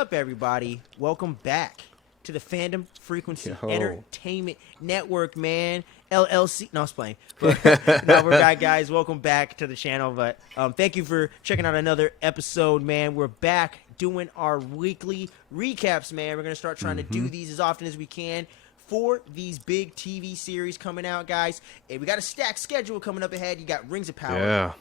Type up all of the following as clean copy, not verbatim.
up, everybody? Welcome back to the Fandom Frequency Entertainment Network, man. LLC. No, I was playing. But, no, we're back, guys. Welcome back to the channel. But thank you for checking out another episode, man. We're back doing our weekly recaps, man. We're going to start trying to do these as often as we can for these big TV series coming out, guys. And we got a stacked schedule coming up ahead. You got Rings of Power,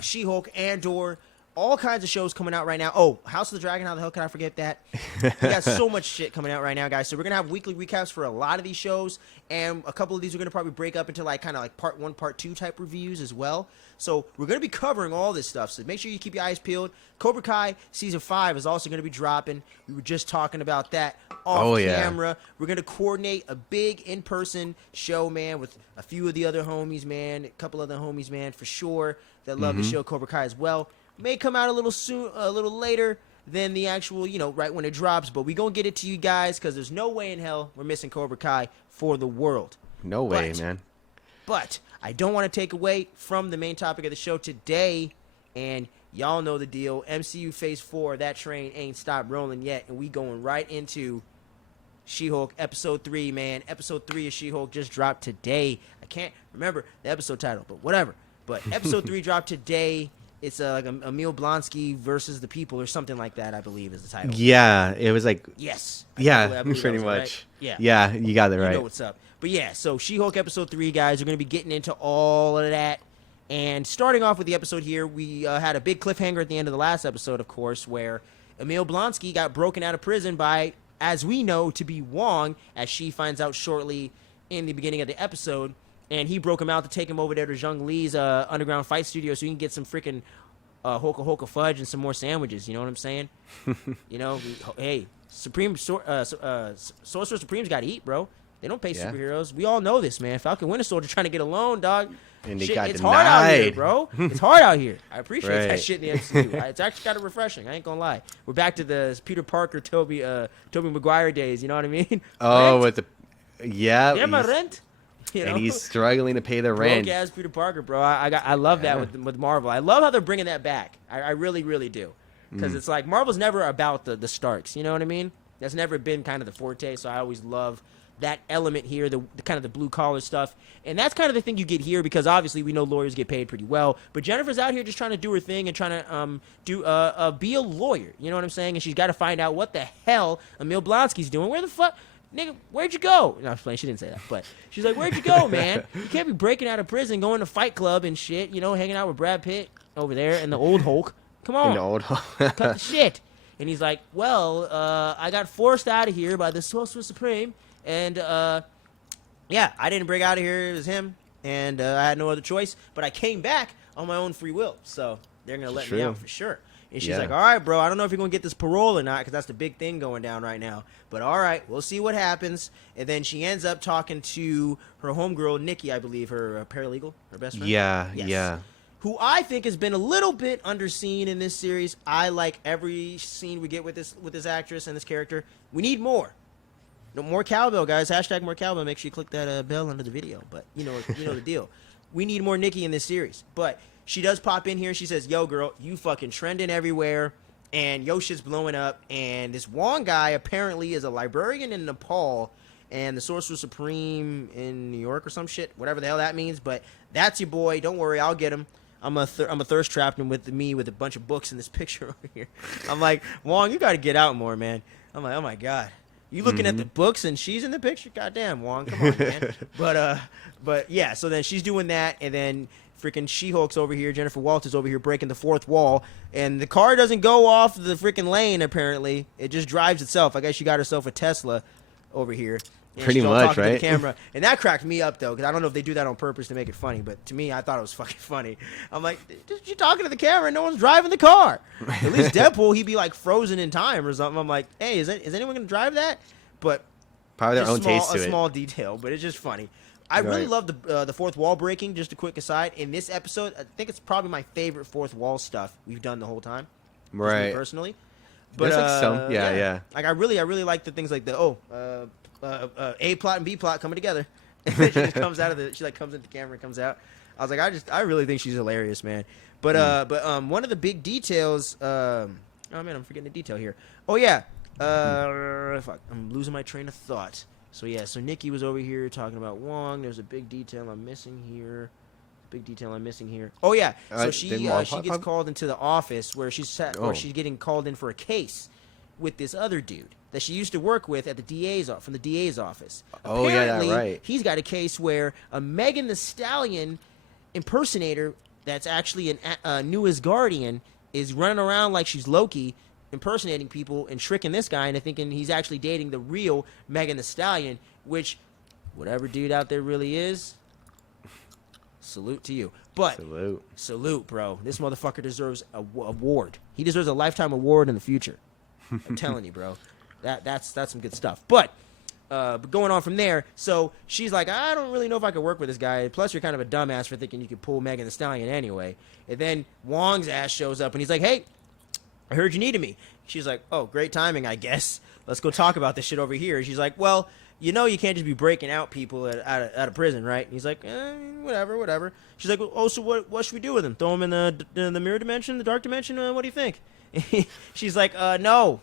She-Hulk, Andor, all kinds of shows coming out right now. Oh, House of the Dragon, how the hell could I forget that? We got so much shit coming out right now, guys. So we're going to have weekly recaps for a lot of these shows. And a couple of these we're going to probably break up into like kind of like part 1, part 2 type reviews as well. So we're going to be covering all this stuff. So make sure you keep your eyes peeled. Cobra Kai Season 5 is also going to be dropping. We were just talking about that off camera. We're going to coordinate a big in-person show, man, with a few of the other homies, man. A couple other homies, man, for sure, that love the show Cobra Kai as well. May come out a little soon, a little later than the actual, you know, right when it drops. But we gonna get it to you guys because there's no way in hell we're missing Cobra Kai for the world. No way, man. But I don't want to take away from the main topic of the show today. And y'all know the deal. MCU Phase 4, that train ain't stopped rolling yet. And we going right into She-Hulk Episode 3, man. Episode 3 of She-Hulk just dropped today. I can't remember the episode title, but whatever. But Episode 3 dropped today. It's like Emil Blonsky versus the People or something like that, I believe is the title. Yeah, it was like... Yes. Yeah, pretty much. Right. Yeah, you got it right. You know what's up. But yeah, so She-Hulk Episode 3, guys, we're going to be getting into all of that. And starting off with the episode here, we had a big cliffhanger at the end of the last episode, of course, where Emil Blonsky got broken out of prison by, as we know, to be Wong, as she finds out shortly in the beginning of the episode. And he broke him out to take him over there to Zhang Li's underground fight studio so he can get some freaking Hoka Hoka fudge and some more sandwiches. You know what I'm saying? You know, hey, Sorcerer Supreme's got to eat, bro. They don't pay superheroes. We all know this, man. Falcon Winter Soldier trying to get a loan, dog. And they shit, got it's denied. hard out here, bro. It's hard out here. I appreciate that Right. shit in the MCU. It's actually kind of refreshing. I ain't gonna lie. We're back to the Peter Parker, Tobey Maguire days. You know what I mean? Oh, Rent? with the... Yeah. My rent. You know? And he's struggling to pay the rent. Broke ass Peter Parker, bro. I love that with Marvel. I love how they're bringing that back. I really, really do. Because it's like Marvel's never about the Starks. You know what I mean? That's never been kind of the forte. So I always love that element here, the kind of the blue collar stuff. And that's kind of the thing you get here because obviously we know lawyers get paid pretty well. But Jennifer's out here just trying to do her thing and trying to be a lawyer. You know what I'm saying? And she's got to find out what the hell Emil Blonsky's doing. Where the fuck? Nigga, where'd you go? No, I was playing. She didn't say that. But she's like, where'd you go, man? You can't be breaking out of prison, going to Fight Club and shit, you know, hanging out with Brad Pitt over there and the old Hulk. Come on. And the old Cut the shit. And he's like, well, I got forced out of here by the Sorcerer Supreme. And, yeah, I didn't break out of here. It was him. And I had no other choice. But I came back on my own free will. So they're going to let me out for sure. And she's like, all right, bro, I don't know if you're going to get this parole or not because that's the big thing going down right now. But all right, we'll see what happens. And then she ends up talking to her homegirl, Nikki, I believe, her paralegal, her best friend. Yeah. Who I think has been a little bit underseen in this series. I like every scene we get with this actress and this character. We need more. No, more cowbell, guys. Hashtag more cowbell. Make sure you click that bell under the video. But you know the deal. We need more Nikki in this series. But she does pop in here. She says, yo, girl, you fucking trending everywhere. And yo shit's blowing up. And this Wong guy apparently is a librarian in Nepal. And the Sorcerer Supreme in New York or some shit. Whatever the hell that means. But that's your boy. Don't worry. I'll get him. I'm a thirst trapped him with me with a bunch of books in this picture over here. I'm like, Wong, you got to get out more, man. I'm like, oh, my God. You looking at the books and she's in the picture? Goddamn, Wong. Come on, man. But yeah, so then she's doing that. And then freaking She-Hulk's over here. Jennifer Walters over here breaking the fourth wall. And the car doesn't go off the freaking lane, apparently. It just drives itself. I guess she got herself a Tesla over here. And pretty much, right? To the camera. And that cracked me up, though, because I don't know if they do that on purpose to make it funny. But to me, I thought it was fucking funny. I'm like, you're talking to the camera and no one's driving the car. At least Deadpool, he'd be like frozen in time or something. I'm like, hey, is anyone going to drive that? But probably their own taste to it. A small detail, but it's just funny. I really love the fourth wall breaking. Just a quick aside, in this episode, I think it's probably my favorite fourth wall stuff we've done the whole time. Right. Personally, but there's like some, yeah. Like I really like the things like the A plot and B plot coming together. And then she just comes out of she like comes into the camera and comes out. I was like, I really think she's hilarious, man. But one of the big details. Oh man, I'm forgetting the detail here. Oh yeah, Fuck, I'm losing my train of thought. So yeah, so Nikki was over here talking about Wong. There's a big detail I'm missing here. Oh yeah, so she gets called into the office where she's getting called in for a case with this other dude that she used to work with at the from the DA's office. Oh Apparently, yeah, right. He's got a case where a Megan the Stallion impersonator that's actually a new Asgardian is running around like she's Loki, impersonating people and tricking this guy into thinking he's actually dating the real Megan the Stallion, which, whatever dude out there really is, salute to you. But salute, bro. This motherfucker deserves a award. He deserves a lifetime award in the future. I'm telling you, bro. That's some good stuff. But going on from there, so she's like, I don't really know if I could work with this guy. Plus, you're kind of a dumbass for thinking you could pull Megan the Stallion anyway. And then Wong's ass shows up and he's like, hey, I heard you needed me. She's like, oh, great timing, I guess. Let's go talk about this shit over here. She's like, well, you know you can't just be breaking out people out of prison, right? And he's like, whatever. She's like, oh, so what should we do with him? Throw him in the mirror dimension, the dark dimension? What do you think? She's like, no,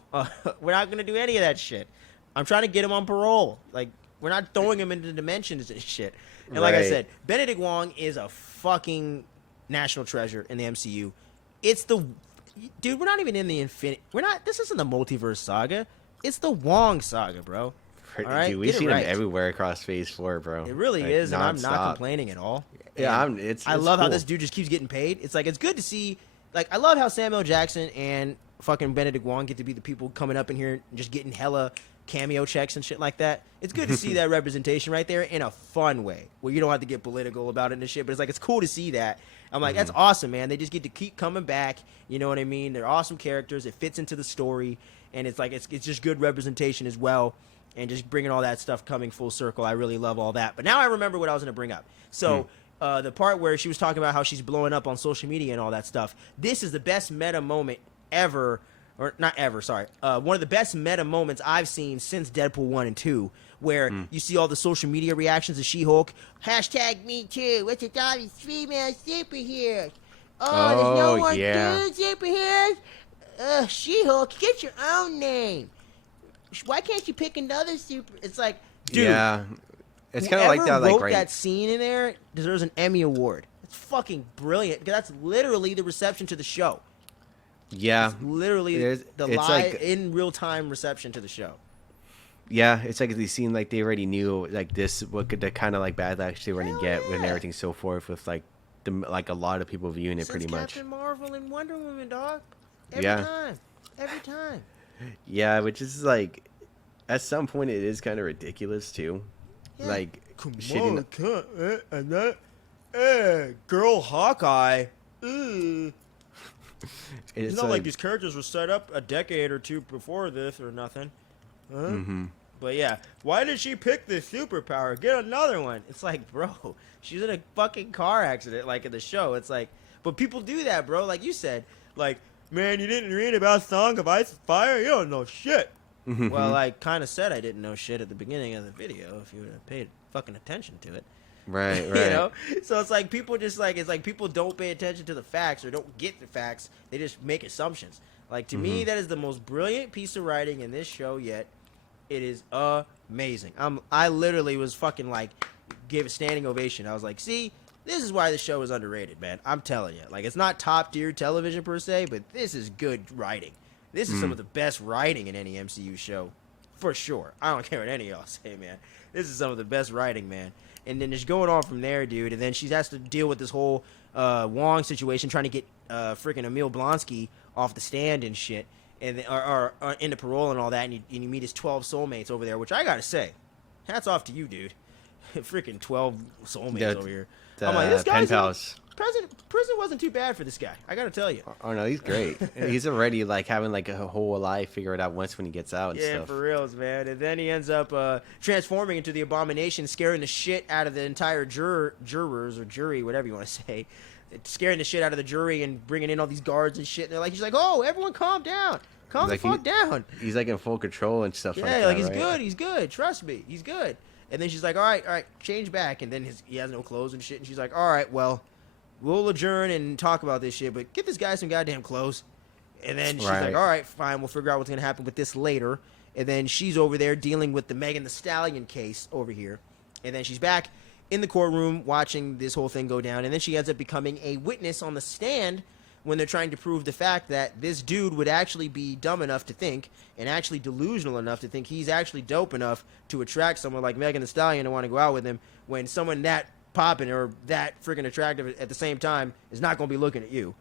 we're not going to do any of that shit. I'm trying to get him on parole. Like, we're not throwing him into dimensions and shit. And like I said, Benedict Wong is a fucking national treasure in the MCU. Dude, we're not even in the this isn't the multiverse saga. It's the Wong saga, bro. All right? Dude, we've seen him everywhere across Phase 4, bro. It really is, and I'm not complaining at all. Yeah, I love how this dude just keeps getting paid. It's like, it's good to see. Like, I love how Samuel Jackson and fucking Benedict Wong get to be the people coming up in here and just getting hella cameo checks and shit like that. It's good to see that representation right there in a fun way where you don't have to get political about it and shit, but it's like, it's cool to see that. I'm like, that's awesome, man. They just get to keep coming back. You know what I mean? They're awesome characters. It fits into the story, and it's like, it's just good representation as well, and just bringing all that stuff coming full circle. I really love all that. But now I remember what I was going to bring up. So the part where she was talking about how she's blowing up on social media and all that stuff. This is the best meta moment ever. Or not ever, sorry. One of the best meta moments I've seen since Deadpool 1 and 2, where you see all the social media reactions to She-Hulk. Hashtag me too. What's the hottest female superhero? Oh, there's no more dude superheroes? She-Hulk, get your own name. Why can't you pick another super? It's like, dude. Yeah. It's kind of like that. Whoever wrote that scene in there deserves an Emmy Award. It's fucking brilliant, because that's literally the reception to the show. Yeah, it's literally the live in real time reception to the show. Yeah, it's like they seem like they already knew like this the kind of like backlash they were gonna get and everything so forth with like a lot of people viewing it pretty much. Captain Marvel and Wonder Woman, dog. Every time. Yeah, which is like at some point it is kind of ridiculous too. Yeah. Like girl Hawkeye. It's not like these characters were set up a decade or two before this or nothing. Huh? But yeah, why did she pick this superpower? Get another one. It's like, bro, she's in a fucking car accident like in the show. It's like, but people do that, bro. Like you said, like, man, you didn't read about Song of Ice and Fire? You don't know shit. Well, I kind of said I didn't know shit at the beginning of the video if you would have paid fucking attention to it. Right. You know? So it's like people just like, it's like people don't pay attention to the facts or don't get the facts. They just make assumptions. Like, to me, that is the most brilliant piece of writing in this show yet. It is amazing. I literally was fucking like, gave a standing ovation. I was like, see, this is why the show is underrated, man. I'm telling you. Like, it's not top tier television per se, but this is good writing. This is some of the best writing in any MCU show. For sure. I don't care what any of y'all say, man. This is some of the best writing, man. And then just going on from there, dude. And then she has to deal with this whole Wong situation, trying to get freaking Emil Blonsky off the stand and shit, and or into parole and all that. And you meet his 12 soulmates over there, which I gotta say, hats off to you, dude. Freaking 12 soulmates over here. I'm like, this guy's prison wasn't too bad for this guy. I gotta tell you. Oh no, he's great. He's already like having like a whole life figured out once when he gets out and stuff. Yeah, for reals, man. And then he ends up transforming into the Abomination, scaring the shit out of the entire jurors or jury, whatever you want to say, scaring the shit out of the jury and bringing in all these guards and shit. And they're like, he's like, oh, everyone, calm down. Calm the fuck down. He's like in full control and stuff like that. Yeah, like he's good. Trust me, he's good. And then she's like, all right, change back. And then he has no clothes and shit. And she's like, all right, well, we'll adjourn and talk about this shit, but get this guy some goddamn clothes. And then she's like, all right, fine, we'll figure out what's going to happen with this later. And then she's over there dealing with the Megan Thee Stallion case over here. And then she's back in the courtroom watching this whole thing go down. And then she ends up becoming a witness on the stand when they're trying to prove the fact that this dude would actually be dumb enough to think and actually delusional enough to think he's actually dope enough to attract someone like Megan Thee Stallion to want to go out with him when someone that popping or that freaking attractive at the same time is not going to be looking at you.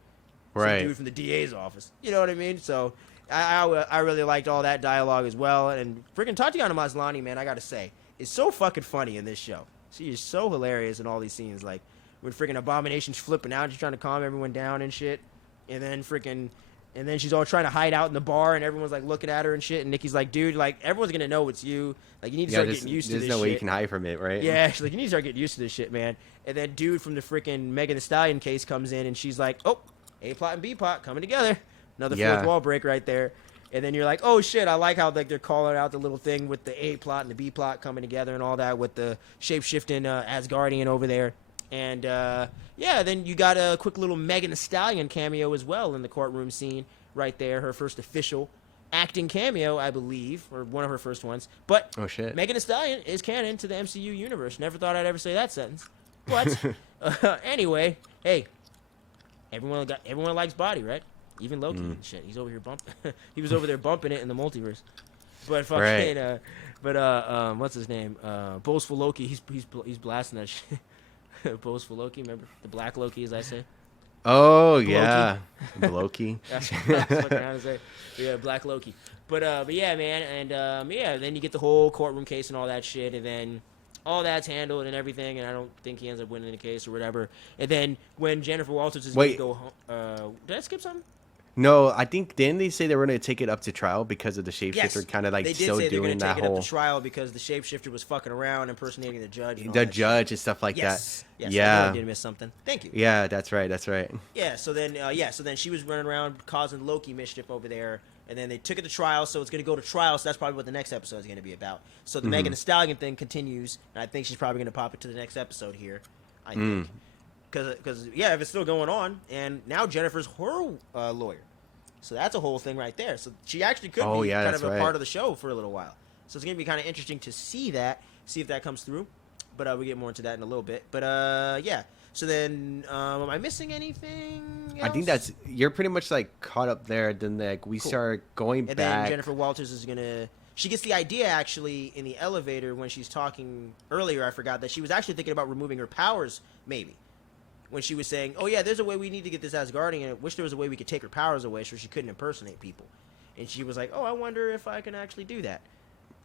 Right. Some dude from the DA's office. You know what I mean? So I really liked all that dialogue as well. And freaking Tatiana Maslany, man, I got to say, is so fucking funny in this show. She is so hilarious in all these scenes. Like, when freaking Abomination's flipping out, she's trying to calm everyone down and shit. And then she's all trying to hide out in the bar, and everyone's like looking at her and shit. And Nikki's like, dude, like everyone's gonna know it's you. Like you need to start getting used to this shit. There's no way you can hide from it, right? Yeah, she's like, you need to start getting used to this shit, man. And then dude from the freaking Megan Thee Stallion case comes in, and she's like, oh, A plot and B plot coming together. Another fourth wall break right there. And then you're like, oh shit, I like how like they're calling out the little thing with the A plot and the B plot coming together and all that with the shape-shifting Asgardian over there. And then you got a quick little Megan Thee Stallion cameo as well in the courtroom scene right there. Her first official acting cameo, I believe, or one of her first ones. But oh shit, Megan Thee Stallion is canon to the MCU universe. Never thought I'd ever say that sentence. But anyway, hey, everyone likes body, right? Even Loki and shit. He's over here bumping. He was over there bumping it in the multiverse. But fucking, what's his name? Boastful Loki. He's blasting that shit. Boastful Loki, remember the Black Loki, as I say. Oh yeah, Loki. That's what I was looking around to say. Yeah, Black Loki. But yeah, man, and then you get the whole courtroom case and all that shit, and then all that's handled and everything, and I don't think he ends up winning the case or whatever. And then when Jennifer Walters is going to go home, did I skip something? No, I think didn't they say they were going to take it up to trial because of the shapeshifter kind of like they did still say they were doing going to that take it whole up to trial because the shapeshifter was fucking around impersonating the judge. And and stuff like that. Yes, yeah, I did miss something. Thank you. Yeah, that's right. Yeah, so then she was running around causing Loki mischief over there, and then they took it to trial, so it's going to go to trial. So that's probably what the next episode is going to be about. So the Megan Thee Stallion thing continues, and I think she's probably going to pop it to the next episode here. I think because if it's still going on, and now Jennifer's her lawyer. So that's a whole thing right there. So she actually could be kind of a part of the show for a little while. So it's going to be kind of interesting to see if that comes through. But we'll get more into that in a little bit. But yeah. So then, am I missing anything else? I think you're pretty much like caught up there. Then like we start going back. And then Jennifer Walters is going to... She gets the idea actually in the elevator when she's talking earlier. I forgot that she was actually thinking about removing her powers maybe. When she was saying, oh, yeah, there's a way we need to get this Asgardian. I wish there was a way we could take her powers away so she couldn't impersonate people. And she was like, oh, I wonder if I can actually do that,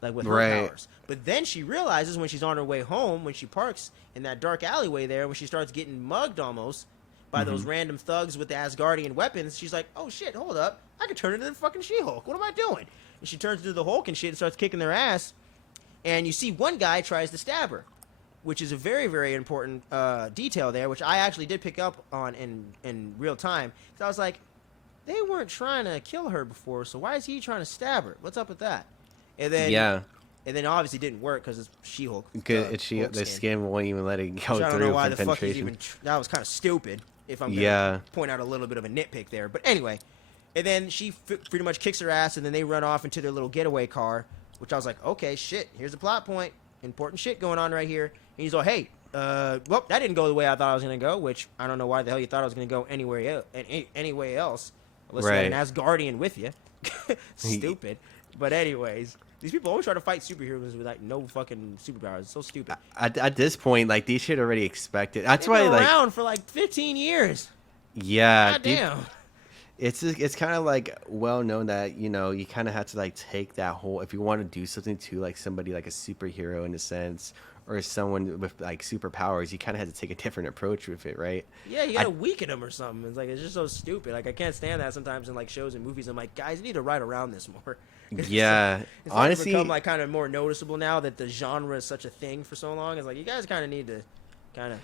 like with her powers. But then she realizes when she's on her way home, when she parks in that dark alleyway there, when she starts getting mugged almost by those random thugs with the Asgardian weapons, she's like, oh, shit, hold up. I could turn into the fucking She-Hulk. What am I doing? And she turns into the Hulk and shit and starts kicking their ass. And you see one guy tries to stab her, which is a very, very important detail there, which I actually did pick up on in real time. So I was like, they weren't trying to kill her before, so why is he trying to stab her? What's up with that? And then and then obviously didn't work because it's She-Hulk. The skin won't even let it go through. I don't know why the fuck he's even... That was kind of stupid, if I'm going to point out a little bit of a nitpick there. But anyway, and then she pretty much kicks her ass, and then they run off into their little getaway car, which I was like, okay, shit, here's a plot point. Important shit going on right here. And he's like, hey, well, that didn't go the way I thought I was going to go, which I don't know why the hell you thought I was going to go anywhere else. Unless you had an Asgardian with you. Stupid. But anyways, these people always try to fight superheroes with like no fucking superpowers. It's so stupid. At this point, like they should already expect it. That's They've why been like around for like 15 years. Yeah. God damn. It's kind of like well known that you kind of have to like take that whole, if you want to do something to like somebody like a superhero in a sense, or someone with like superpowers, you kind of have to take a different approach with it, right? Yeah, you gotta weaken them or something. It's just so stupid. Like I can't stand that sometimes in like shows and movies. I'm like, guys, you need to write around this more. Yeah, it's honestly, become like kind of more noticeable now that the genre is such a thing for so long. It's like you guys kind of need to kind of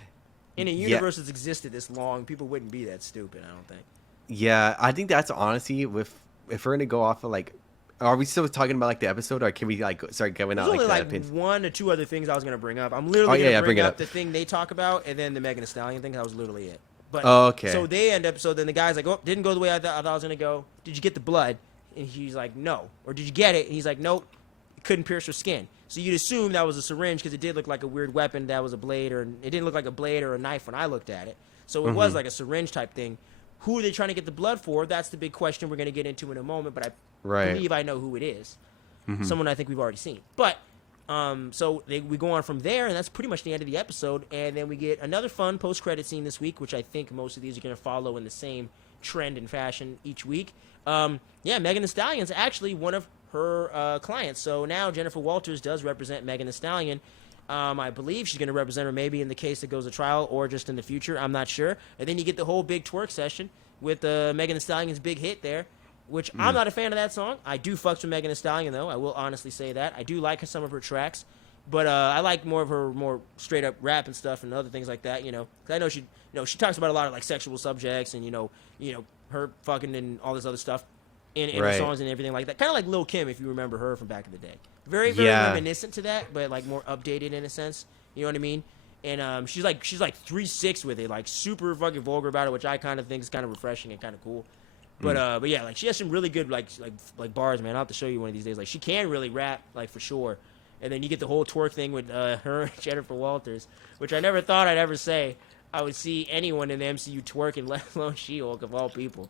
in a universe that's existed this long, people wouldn't be that stupid. I don't think. Yeah, I think that's honestly if we're gonna go off of like, are we still talking about like the episode, or can we like start going out only like like one or two other things I was gonna bring up. I'm literally gonna bring up the thing they talk about, and then the Megan Thee Stallion thing. That was literally it. But Oh, okay. so they end up. So then the guy's like, "Oh, didn't go the way I thought I was gonna go. Did you get the blood?" And he's like, "No." Or did you get it? And he's like, "Nope. It couldn't pierce her skin." So you'd assume that was a syringe because it did look like a weird weapon. That was a blade, or it didn't look like a blade or a knife when I looked at it. So it was like a syringe type thing. Who are they trying to get the blood for? That's the big question we're gonna get into in a moment. But I believe I know who it is. Someone I think we've already seen. But so we go on from there, and that's pretty much the end of the episode. And then we get another fun post-credit scene this week, which I think most of these are going to follow in the same trend and fashion each week. Megan Thee Stallion's actually one of her clients. So now Jennifer Walters does represent Megan Thee Stallion. I believe she's going to represent her maybe in the case that goes to trial or just in the future. I'm not sure. And then you get the whole big twerk session with Megan Thee Stallion's big hit there, which I'm not a fan of that song. I do fucks with Megan Thee Stallion, though. I will honestly say that. I do like some of her tracks, but I like more of her more straight up rap and stuff and other things like that. You know, 'cause I know she talks about a lot of like sexual subjects and you know her fucking and all this other stuff in her songs and everything like that. Kind of like Lil' Kim, if you remember her from back in the day. Very reminiscent to that, but like more updated in a sense. You know what I mean? And she's like 3-6 with it, like super fucking vulgar about it, which I kind of think is kind of refreshing and kind of cool. But yeah, like she has some really good like bars, man. I'll have to show you one of these days. Like she can really rap, like for sure. And then you get the whole twerk thing with her and Jennifer Walters, which I never thought I'd ever say I would see anyone in the MCU twerking, let alone She-Hulk of all people.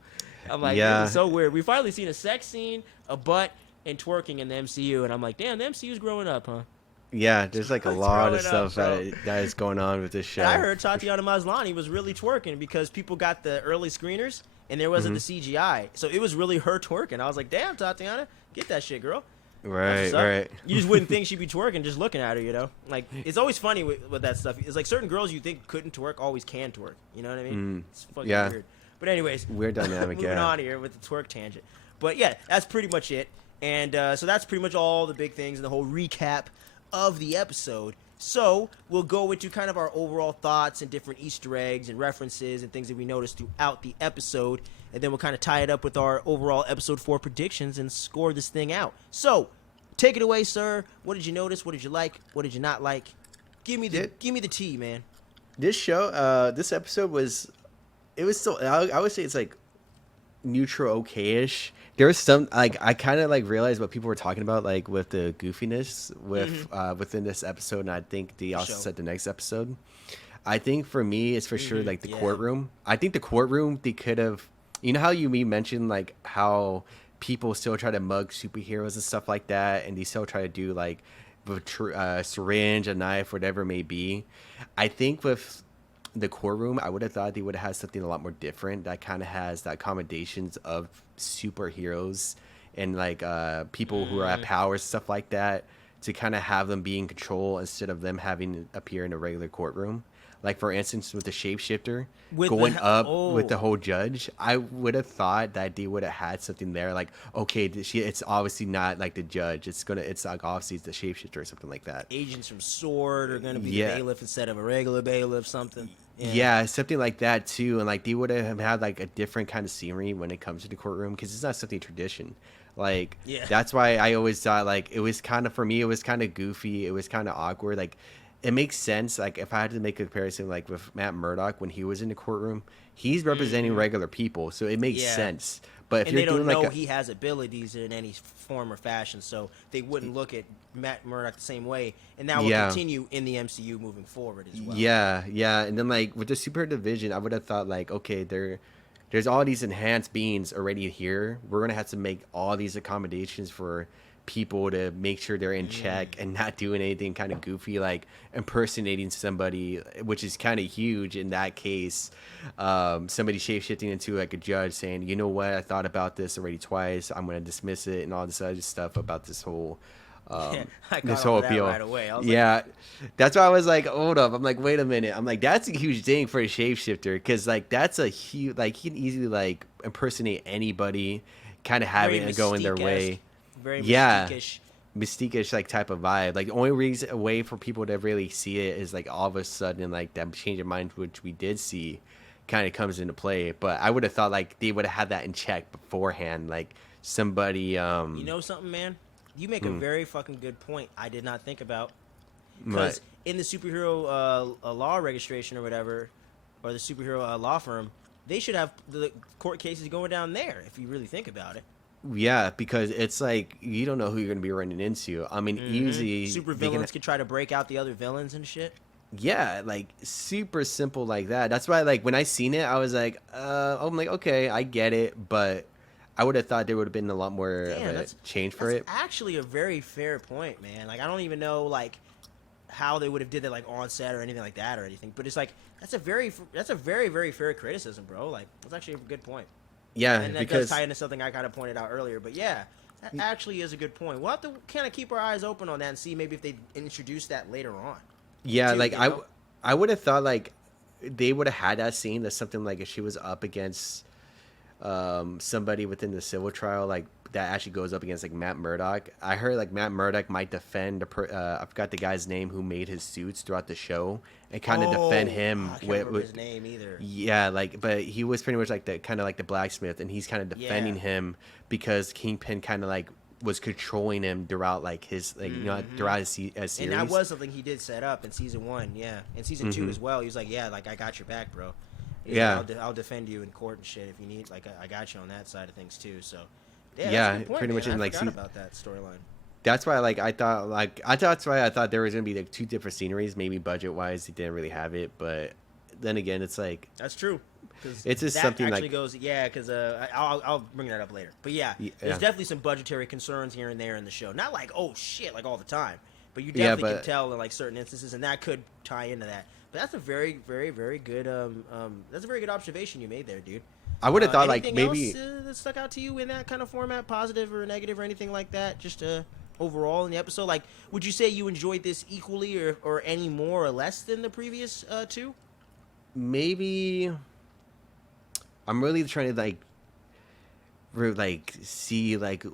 I'm like, this is so weird. We finally seen a sex scene, a butt, and twerking in the MCU, and I'm like, damn, the MCU's growing up, huh? Yeah, there's like a lot of stuff that is going on with this show. And I heard Tatiana Maslany was really twerking because people got the early screeners and there wasn't the CGI. So it was really her twerking. I was like, damn, Tatiana, get that shit, girl. Right. You just wouldn't think she'd be twerking just looking at her, you know? Like, it's always funny with that stuff. It's like certain girls you think couldn't twerk always can twerk. You know what I mean? It's fucking weird. But anyways. Weird dynamic, moving on here with the twerk tangent. But yeah, that's pretty much it. And so that's pretty much all the big things and the whole recap of the episode. So we'll go into kind of our overall thoughts and different Easter eggs and references and things that we noticed throughout the episode, and then we'll kind of tie it up with our overall episode 4 predictions and score this thing out. So take it away, sir. What did you notice? What did you like? What did you not like? Give me the tea, man. This show, this episode was still, I would say it's like neutral, okay-ish. There was some like I kind of like realized what people were talking about, like with the goofiness with within this episode, and I think they also said the next episode. I think for me, it's for sure like the courtroom. I think the courtroom, they could have, you know how you mentioned like how people still try to mug superheroes and stuff like that, and they still try to do like a syringe, a knife, whatever it may be. I think with the courtroom, I would have thought they would have had something a lot more different that kind of has the accommodations of superheroes and like people who have powers, stuff like that, to kind of have them be in control instead of them having to appear in a regular courtroom. Like for instance, with the shapeshifter going up with the whole judge, I would have thought that they would have had something there. Like, okay, it's obviously not like the judge. It's like obviously it's the shapeshifter or something like that. Agents from SWORD are gonna be the bailiff instead of a regular bailiff, something. Yeah, something like that too. And like they would have had like a different kind of scenery when it comes to the courtroom because it's not something tradition. Like that's why I always thought like it was kind of, for me, it was kind of goofy. It was kind of awkward. Like it makes sense. Like if I had to make a comparison, like with Matt Murdock when he was in the courtroom, he's representing regular people, so it makes sense. But if they you're don't doing know like he has abilities in any form or fashion, so they wouldn't look at Matt Murdock the same way. And that will continue in the MCU moving forward as well. Yeah. And then like with the super division, I would have thought like, okay, there's all these enhanced beings already here. We're gonna have to make all these accommodations for people to make sure they're in check and not doing anything kind of goofy like impersonating somebody, which is kind of huge in that case. Somebody shape-shifting into like a judge saying, you know what, I thought about this already twice, I'm going to dismiss it, and all this other stuff about this whole this whole appeal right away. I was like, that's why I was like, hold up, I'm like, wait a minute, I'm like, that's a huge thing for a shapeshifter, because like that's a huge, like he can easily like impersonate anybody, kind of having it go in their way. Very mystique-ish. Mystique-ish like type of vibe. Like the only reason, a way for people to really see it is like all of a sudden like that change of mind, which we did see, kind of comes into play. But I would have thought like they would have had that in check beforehand. Like somebody you know something, man? You make a very fucking good point I did not think about. Because in the superhero law registration or whatever, or the superhero law firm, they should have the court cases going down there. If you really think about it. Yeah, because it's like you don't know who you're gonna be running into. I mean, easy. Super villains could try to break out the other villains and shit. Yeah, like super simple like that. That's why, like, when I seen it, I was like, I'm like, okay, I get it, but I would have thought there would have been a lot more of a change for it. Actually a very fair point, man. Like, I don't even know like how they would have did that like on set or anything like that or anything. But it's like that's a very very fair criticism, bro. Like, that's actually a good point. Yeah, And that because does tie into something I kind of pointed out earlier. But yeah, that actually is a good point. We'll have to kind of keep our eyes open on that and see maybe if they introduce that later on. yeah, Too, like you know? I would have thought like they would have had that scene that's something like if she was up against somebody within the civil trial, like that actually goes up against like Matt Murdock. I heard like Matt Murdock might defend I forgot the guy's name who made his suits throughout the show and kind of defend him. I can't remember his name either. Yeah, like, but he was pretty much like the kind of like the blacksmith, and he's kind of defending him because Kingpin kind of like was controlling him throughout like his like you know throughout his series. And that was something he did set up in season 1, yeah, and season 2 as well. He was like, yeah, like I got your back, bro. He's yeah, like, I'll defend you in court and shit if you need. Like I got you on that side of things too. So yeah, yeah, that's a good point, pretty man. much in I like forgot about that storyline. that's why like I thought that's why I thought there was gonna be like two different sceneries. Maybe budget wise, they didn't really have it, but then again, it's like That's true. it's just that something actually like goes, yeah, because I'll bring that up later. But yeah, there's definitely some budgetary concerns here and there in the show. Not like, oh shit, like all the time, but you definitely can tell in like certain instances, and that could tie into that. But that's a very, very, very good that's a very good observation you made there, dude. I would have thought like anything maybe else, that stuck out to you in that kind of format, positive or negative or anything like that, just overall in the episode. Like, would you say you enjoyed this equally or any more or less than the previous two? maybe I'm really trying to like see like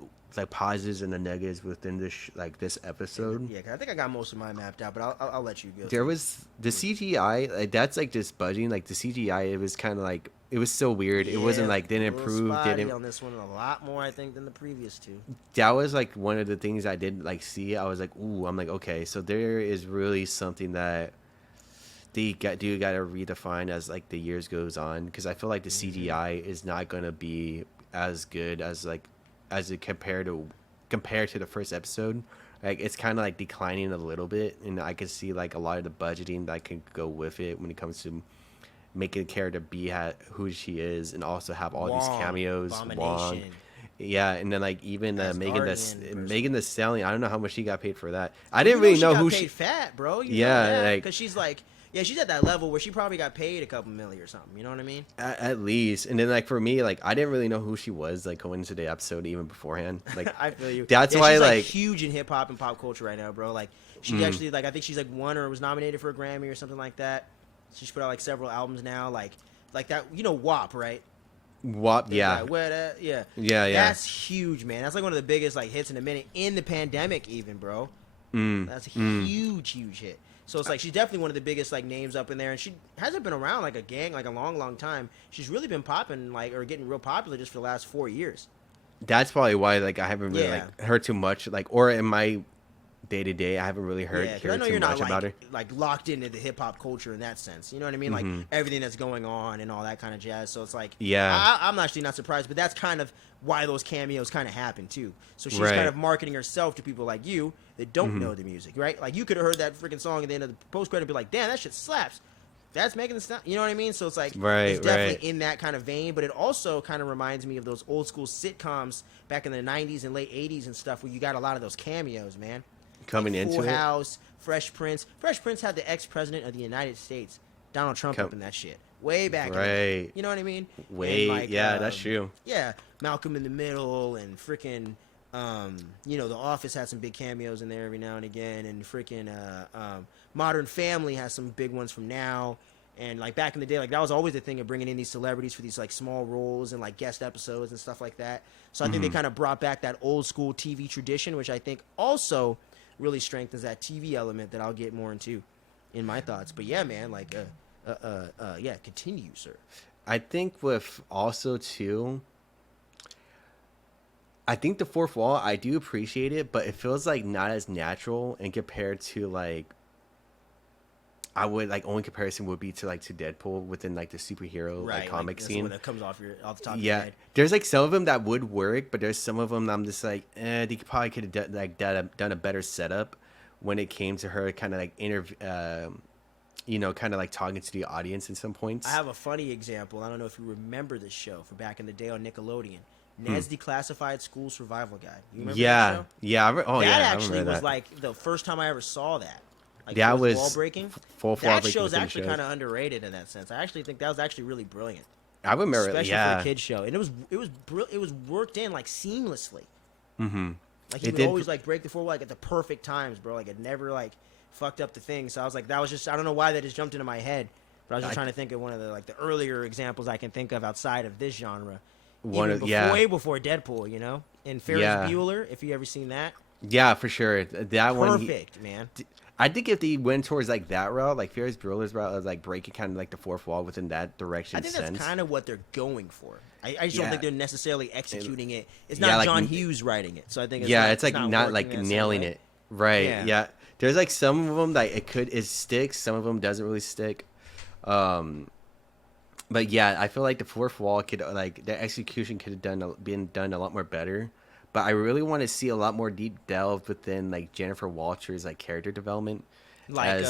positives and the negatives within this like this episode. Yeah, 'cause I think I got most of mine mapped out, but I'll let you go. There was the CGI, like that's like just budging. Like the CGI, it was kind of like it was so weird. It wasn't like didn't improve, didn't on this one a lot more I think than the previous two. That was like one of the things I did like see. I was like, ooh, I'm like, okay, so there is really something that they got to redefine as like the years goes on, because I feel like the CGI is not gonna be as good as like as it compared to the first episode. Like it's kind of like declining a little bit, and I can see like a lot of the budgeting that can go with it when it comes to making a character be who she is, and also have all these cameos. Wong, yeah, and then like even Megan Thee Stallion. I don't know how much she got paid for that. I didn't really know who she got paid fat, bro. Because she's like. Yeah, she's at that level where she probably got paid a couple million or something. You know what I mean? At least. And then, like, for me, like, I didn't really know who she was, like, going into the episode even beforehand. Like, I feel you. That's why, she's, like, huge in hip-hop and pop culture right now, bro. Like, she actually, like, I think she's, like, won or was nominated for a Grammy or something like that. She's put out, like, several albums now. Like that, you know, WAP, right? WAP, yeah. Yeah. Yeah. That's huge, man. That's, like, one of the biggest, like, hits in a minute. In the pandemic, even, bro. That's a huge hit. So it's like she's definitely one of the biggest like names up in there, and she hasn't been around like a gang like a long time. She's really been popping like or getting real popular just for the last 4 years. That's probably why like I haven't really like heard too much like, or in my day to day I haven't really heard too much about her. Like locked into the hip hop culture in that sense. You know what I mean? Like everything that's going on and all that kind of jazz. So it's like I'm actually not surprised, but that's kind of why those cameos kind of happen too. So she's kind of marketing herself to people like you that don't know the music, right? Like you could have heard that freaking song at the end of the post credit and be like, damn, that shit slaps. That's making the stuff. You know what I mean? So it's like it's definitely in that kind of vein, but it also kind of reminds me of those old school sitcoms back in the 90s and late 80s and stuff where you got a lot of those cameos, man. Coming like into Full it. House, Fresh Prince. Fresh Prince had the ex-president of the United States, Donald Trump, up in that shit. Way back in the day. You know what I mean? That's true. Yeah, Malcolm in the Middle and freaking, you know, The Office had some big cameos in there every now and again, and freaking Modern Family has some big ones from now. And like back in the day, like that was always the thing of bringing in these celebrities for these like small roles and like guest episodes and stuff like that. So I think they kind of brought back that old school TV tradition, which I think also really strengthens that TV element that I'll get more into in my thoughts. But yeah, man, like yeah, continue, sir. I think with also too, I think the fourth wall, I do appreciate it, but it feels like not as natural and compared to like, I would like only comparison would be to like to Deadpool within like the superhero like comic that's scene. one that comes off the top of your Yeah, head. there's like some of them that would work, but there's some of them that I'm just like, they probably could have done a better setup when it came to her kind of like kind of like talking to the audience at some points. I have a funny example. I don't know if you remember this show from back in the day on Nickelodeon. Ned's Declassified School Survival Guide. You remember that show? Yeah. That I actually remember was that. like the first time I ever saw that. Like That fourth was wall breaking. fourth wall That breaking show's within actually shows. kind of underrated in that sense. I actually think that was actually really brilliant, I remember, especially yeah. for a kid show. And it was worked in like seamlessly. Mm-hmm. Like he would always like break the fourth wall like at the perfect times, bro. Like it never like fucked up the thing. So I was like, that was just I don't know why that just jumped into my head, but I was just trying to think of one of the like the earlier examples I can think of outside of this genre. Way before Deadpool, you know, and Ferris Bueller. If you ever seen that, yeah, for sure. That one, perfect, man. I think if they went towards like that route, like Ferris Bueller's route of like breaking kind of like the fourth wall within that direction. I think that's kind of what they're going for. I just don't think they're necessarily executing it. It's not like, John Hughes writing it, so I think it's like not like nailing it. Right. Yeah. There's like some of them that it sticks. Some of them doesn't really stick. But yeah, I feel like the fourth wall could like the execution could have been done a lot more better. But I really want to see a lot more deep delve within like Jennifer Walters like character development. Like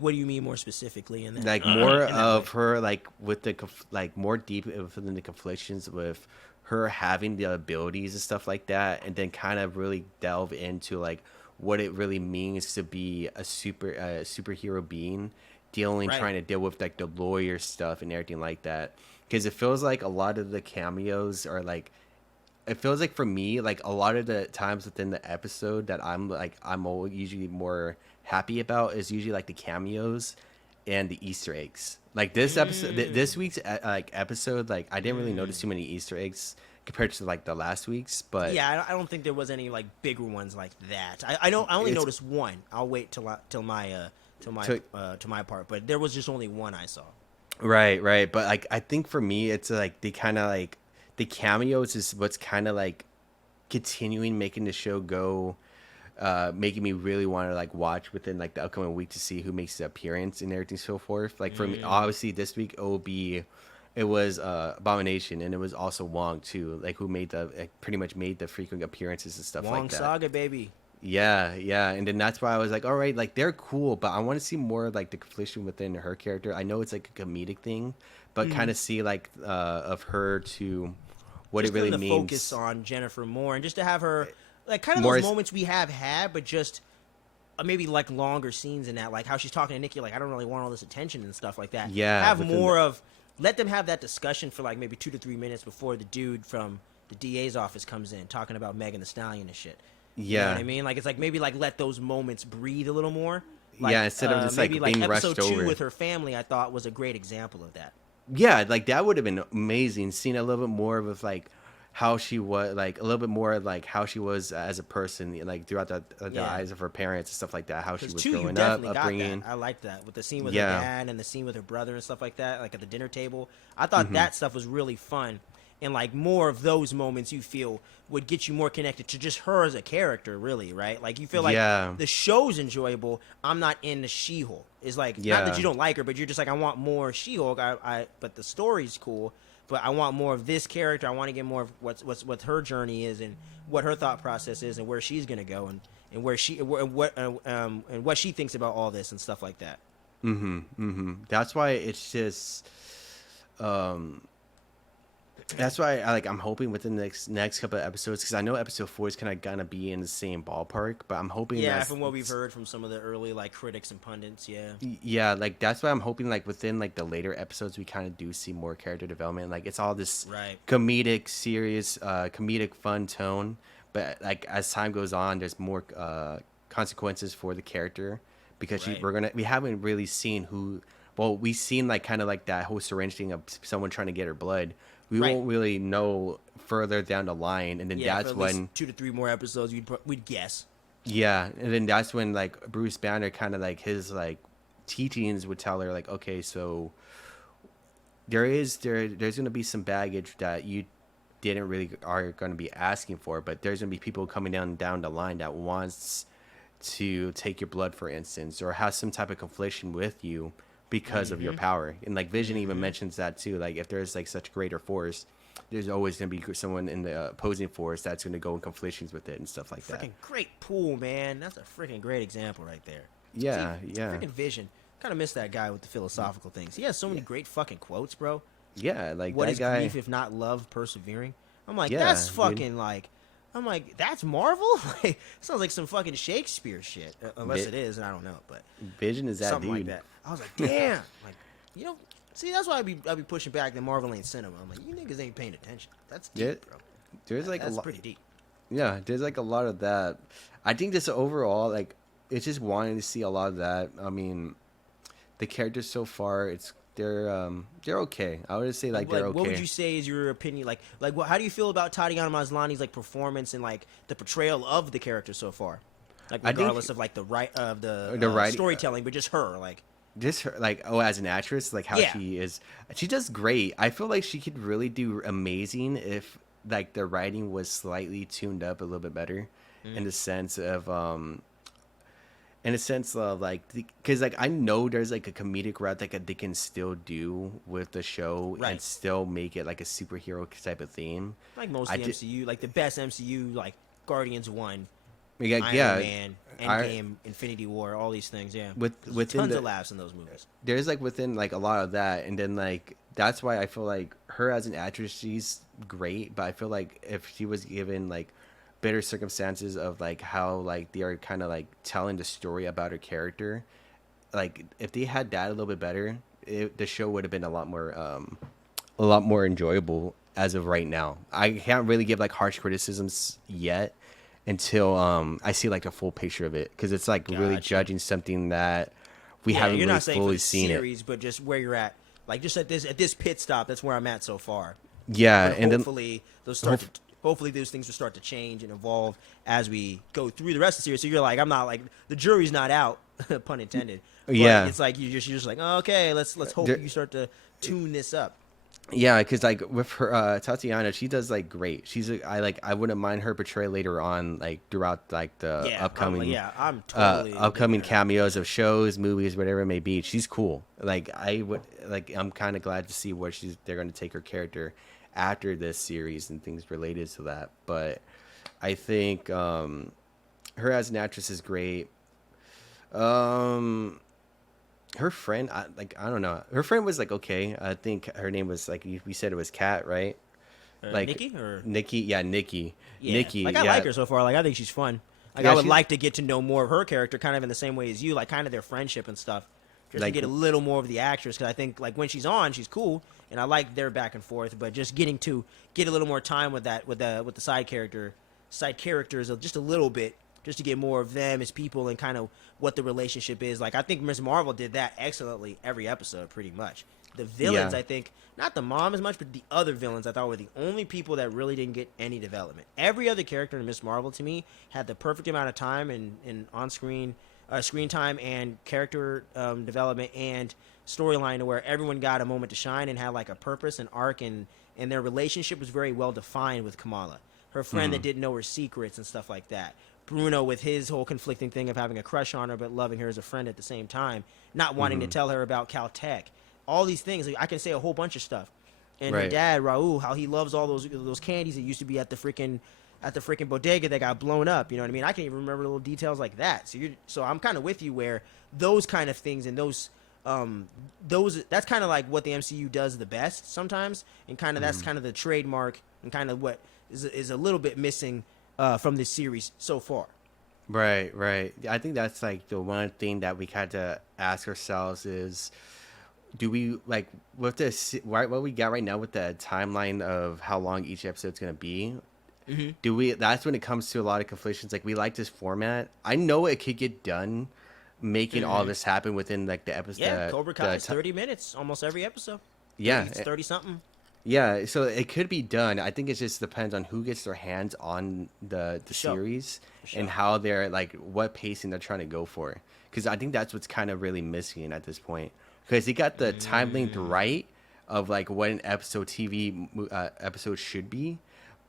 what do you mean more specifically in that? Like more of her like with the like more deep within the conflictions with her having the abilities and stuff like that, and then kind of really delve into like what it really means to be a superhero being. Trying to deal with like the lawyer stuff and everything like that, because it feels like a lot of the cameos are like, it feels like for me like a lot of the times within the episode that I'm usually more happy about is usually like the cameos and the Easter eggs. Like this episode, this week's like episode, like I didn't really notice too many Easter eggs compared to like the last week's, but yeah, I don't think there was any like bigger ones like that. I only noticed one. I'll wait till my part, but there was just only one I saw. Right. But like, I think for me, it's like they kind of like the cameos is what's kind of like continuing making the show go, making me really want to like watch within like the upcoming week to see who makes the appearance and everything so forth. Like for me, obviously this week it was Abomination, and it was also Wong too, like who made pretty much made the frequent appearances and stuff Wong like that. Saga, baby. Yeah, and then that's why I was like, all right, like they're cool, but I want to see more of, like the confliction within her character. I know it's like a comedic thing, but kind of see like of her to what just it really to means. Focus on Jennifer more, and just to have her like kind of those moments we have had, but just maybe like longer scenes in that, like how she's talking to Nikki, like I don't really want all this attention and stuff like that. Yeah, have more of let them have that discussion for like maybe 2 to 3 minutes before the dude from the DA's office comes in talking about Megan Thee Stallion and shit. You know what I mean? Like it's like maybe like let those moments breathe a little more. Like, instead of just maybe like being rushed over. episode 2 with her family, I thought was a great example of that. Yeah, like that would have been amazing. Seeing a little bit more of like how she was, like a little bit more like how she was as a person, like throughout the eyes of her parents and stuff like that. How she was growing up, upbringing. I liked that with the scene with her dad and the scene with her brother and stuff like that, like at the dinner table. I thought that stuff was really fun. And like more of those moments you feel would get you more connected to just her as a character, really, right? Like you feel like the show's enjoyable. I'm not into She-Hulk. It's like not that you don't like her, but you're just like I want more She-Hulk. But the story's cool. But I want more of this character. I want to get more of what her journey is and what her thought process is and where she's gonna go and where she and what she thinks about all this and stuff like that. That's why it's just. That's why I'm hoping within the next couple of episodes, because I know episode 4 is kind of gonna be in the same ballpark, but I'm hoping from what we've heard from some of the early like critics and pundits, like that's why I'm hoping like within like the later episodes we kind of do see more character development. Like it's all this comedic, serious, comedic fun tone, but like as time goes on, there's more consequences for the character because we haven't really seen who. Well, we've seen like kind of like that whole syringe thing of someone trying to get her blood. We won't really know further down the line, and then that's for when 2 to 3 more episodes we'd guess. Yeah, and then that's when like Bruce Banner kind of like his like teachings would tell her like, okay, so there's going to be some baggage that you didn't really are going to be asking for, but there's going to be people coming down the line that wants to take your blood, for instance, or have some type of confliction with you because of your power. And like Vision even mentions that too. Like if there's like such greater force, there's always going to be someone in the opposing force that's going to go in conflictions with it and stuff like that. Freaking great pool, man. That's a freaking great example right there. Yeah, See, yeah. Freaking Vision. Kind of miss that guy with the philosophical things. He has so many great fucking quotes, bro. Yeah, like What that is guy. grief if not love persevering? I'm like, Yeah, that's dude. fucking like, I'm like, that's Marvel? Like, sounds like some fucking Shakespeare shit. Unless it is, and I don't know, but Vision is that something dude. like that. I was like, damn. Like, you know, see, that's why I be pushing back that Marvel ain't cinema. I'm like, you niggas ain't paying attention. That's deep, bro. There's like That's a lot. pretty deep. Yeah, there's like a lot of that. I think just overall, like, it's just wanting to see a lot of that. I mean, the characters so far, they're okay. I would just say like they're okay. What would you say is your opinion? Like how do you feel about Tatiana Maslany's like performance and like the portrayal of the character so far? Like regardless of like the writing, storytelling, but just her, like. Just her, like, as an actress, like how she is, she does great. I feel like she could really do amazing if like the writing was slightly tuned up a little bit better, in the sense of like, because like I know there's like a comedic route that they can still do with the show and still make it like a superhero type of theme. Like most of the MCU, like the best MCU, like Guardians 1. Iron Man, Endgame, Infinity War, all these things, within tons of laughs in those movies. There's like within like a lot of that, and then like that's why I feel like her as an actress, she's great. But I feel like if she was given like better circumstances of like how like they are kind of like telling the story about her character, like if they had that a little bit better, the show would have been a lot more enjoyable as of right now. I can't really give like harsh criticisms yet until I see like a full picture of it, because it's like really judging something that we haven't you're really not saying fully for the seen series, but just where you're at, like just at this pit stop. That's where I'm at so far. Yeah, but and hopefully hopefully those things will start to change and evolve as we go through the rest of the series. So you're like, I'm not like the jury's not out, pun intended. But it's like you're just like, oh, okay, let's hope you start to tune this up. Yeah, because like with her Tatiana, she does like great. I wouldn't mind her portrayal later on, like throughout like the upcoming I'm totally upcoming cameos of shows, movies, whatever it may be. She's cool. Like I'm kind of glad to see where they're going to take her character after this series and things related to that. But I think her as an actress is great. Her friend, I don't know. Her friend was like okay. I think her name was like we said it was Kat, right? Like Nikki, yeah, Nikki. Yeah. Nikki. Like I like her so far. Like I think she's fun. Like I would like to get to know more of her character, kind of in the same way as you, like kind of their friendship and stuff, just to get a little more of the actress. Because I think like when she's on, she's cool, and I like their back and forth. But just getting to get a little more time with the side characters, just a little bit. Just to get more of them as people and kind of what the relationship is. Like, I think Ms. Marvel did that excellently every episode, pretty much. The villains, I think, not the mom as much, but the other villains I thought were the only people that really didn't get any development. Every other character in Ms. Marvel, to me, had the perfect amount of time and on-screen screen time and character development and storyline to where everyone got a moment to shine and had, like, a purpose and arc, and their relationship was very well-defined with Kamala. Her friend that didn't know her secrets and stuff like that. Bruno with his whole conflicting thing of having a crush on her but loving her as a friend at the same time, not wanting to tell her about Caltech, all these things. Like, I can say a whole bunch of stuff. And her dad Raul, how he loves all those candies that used to be at the freaking bodega that got blown up. You know what I mean? I can't even remember little details like that. So I'm kind of with you where those kind of things and those that's kind of like what the MCU does the best sometimes, and kind of that's kind of the trademark and kind of what is a little bit missing from this series so far. Right. I think that's like the one thing that we had to ask ourselves is, do we like with this what we got right now with the timeline of how long each episode's gonna be? Do we? That's when it comes to a lot of conflictions. Like, we like this format. I know it could get done, making all this happen within like the episode. Yeah, Cobra Kai is 30 minutes almost every episode. Yeah, it's 30 something. Yeah, so it could be done. I think it just depends on who gets their hands on the series and how they're like what pacing they're trying to go for. Because I think that's what's kind of really missing at this point. Because he got the time length right of like what an TV episode should be,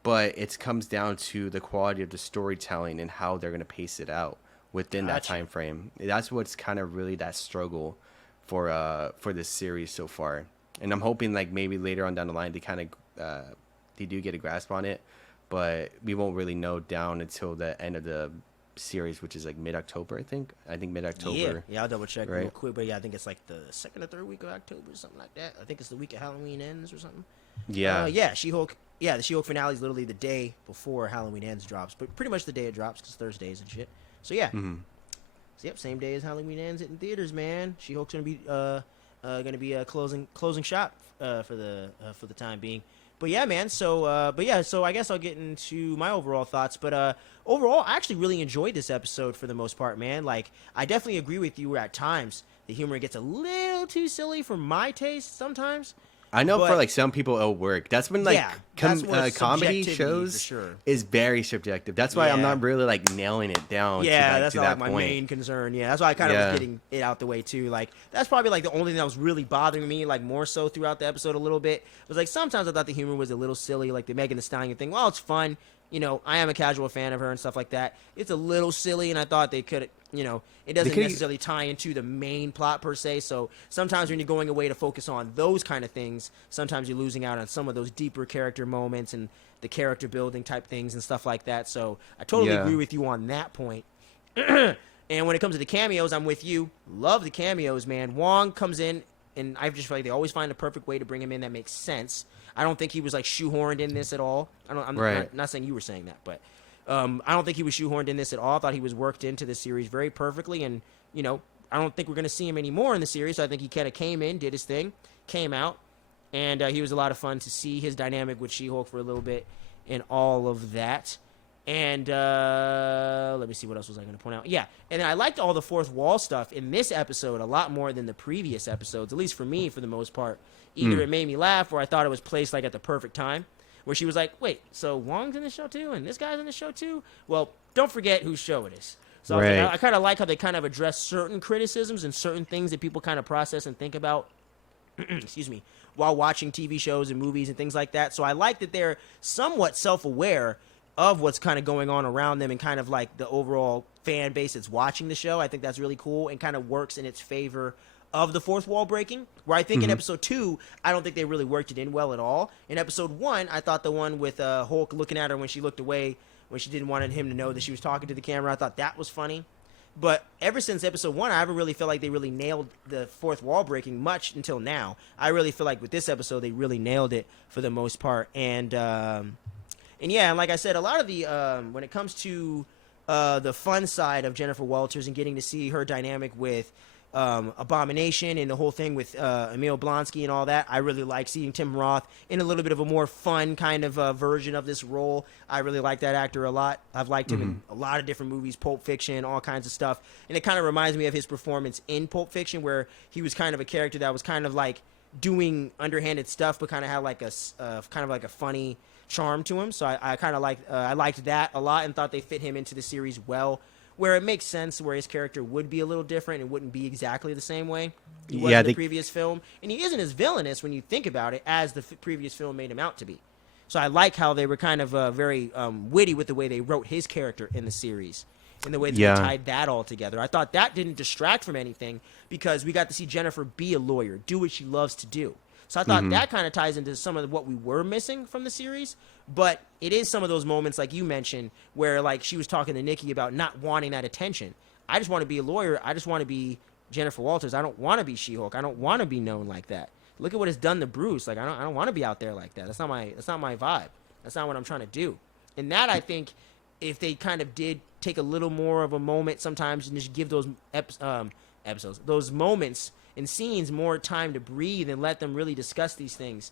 but it comes down to the quality of the storytelling and how they're going to pace it out within that time frame. That's what's kind of really that struggle for this series so far. And I'm hoping like maybe later on down the line they do get a grasp on it, but we won't really know down until the end of the series, which is like mid-October, I think mid-October. Yeah, I'll double check right? real quick, but yeah, I think it's like the second or third week of October or something like that. I think it's the week of Halloween ends or something. Yeah, She-Hulk. Yeah, the She-Hulk finale is literally the day before Halloween Ends drops, but pretty much the day it drops because Thursdays and shit. So yeah, so, yep, same day as Halloween Ends in theaters, man. She-Hulk's gonna be closing shot for the time being. But yeah, man. So I guess I'll get into my overall thoughts. But overall, I actually really enjoyed this episode for the most part, man. Like, I definitely agree with you. At times, the humor gets a little too silly for my taste sometimes. I know for like some people it'll work. That's when like comedy for shows sure. is very subjective. That's why I'm not really like nailing it down. That's to not that my point. main concern. Yeah, that's why I kind of was getting it out the way too. Like that's probably like the only thing that was really bothering me, like more so throughout the episode a little bit. Was like sometimes I thought the humor was a little silly, like the Megan Thee Stallion thing. Well, it's fun. You know, I am a casual fan of her and stuff like that. It's a little silly, and I thought they could, it doesn't necessarily tie into the main plot per se. So sometimes when you're going away to focus on those kind of things, sometimes you're losing out on some of those deeper character moments and the character building type things and stuff like that. So I totally agree with you on that point. And when it comes to the cameos, I'm with you. Love the cameos, man. Wong comes in, and I just feel like they always find a perfect way to bring him in that makes sense. I don't think he was like shoehorned in this at all. I'm not saying you were saying that, but I don't think he was shoehorned in this at all. I thought he was worked into the series very perfectly, and I don't think we're going to see him anymore in the series. So I think he kind of came in, did his thing, came out, and he was a lot of fun to see his dynamic with She-Hulk for a little bit and all of that. And let me see, what else was I going to point out? Yeah, and I liked all the fourth wall stuff in this episode a lot more than the previous episodes, at least for me, for the most part. Either it made me laugh or I thought it was placed like at the perfect time, where she was like, wait, so Wong's in the show too and this guy's in the show too? Well, don't forget whose show it is. So I kind of like how they kind of address certain criticisms and certain things that people kind of process and think about excuse me, while watching TV shows and movies and things like that. So I like that they're somewhat self-aware of what's kind of going on around them and kind of like the overall fan base that's watching the show. I think that's really cool and kind of works in its favor of the fourth wall breaking, where I think in episode 2, I don't think they really worked it in well at all. In episode 1, I thought the one with Hulk looking at her when she looked away, when she didn't want him to know that she was talking to the camera, I thought that was funny. But ever since episode 1, I haven't really felt like they really nailed the fourth wall breaking much until now. I really feel like with this episode, they really nailed it for the most part. And yeah, and like I said, a lot of the, when it comes to the fun side of Jennifer Walters and getting to see her dynamic with Abomination and the whole thing with Emil Blonsky and all that, I really like seeing Tim Roth in a little bit of a more fun kind of version of this role. I really like that actor a lot. I've liked him in a lot of different movies, Pulp Fiction, all kinds of stuff, and it kind of reminds me of his performance in Pulp Fiction, where he was kind of a character that was kind of like doing underhanded stuff but kind of had like a kind of like a funny charm to him. So I kind of liked that a lot and thought they fit him into the series well, where it makes sense where his character would be a little different and wouldn't be exactly the same way he was in the previous film. And he isn't as villainous when you think about it as the previous film made him out to be. So I like how they were kind of very witty with the way they wrote his character in the series and the way they tied that all together. I thought that didn't distract from anything because we got to see Jennifer be a lawyer, do what she loves to do. So I thought that kind of ties into some of what we were missing from the series. But it is some of those moments, like you mentioned, where like she was talking to Nikki about not wanting that attention. I just want to be a lawyer. I just want to be Jennifer Walters. I don't want to be She-Hulk. I don't want to be known like that. Look at what it's done to Bruce. Like I don't want to be out there like that. That's not my vibe. That's not what I'm trying to do. And that, I think, if they kind of did take a little more of a moment sometimes and just give those episodes, those moments and scenes more time to breathe and let them really discuss these things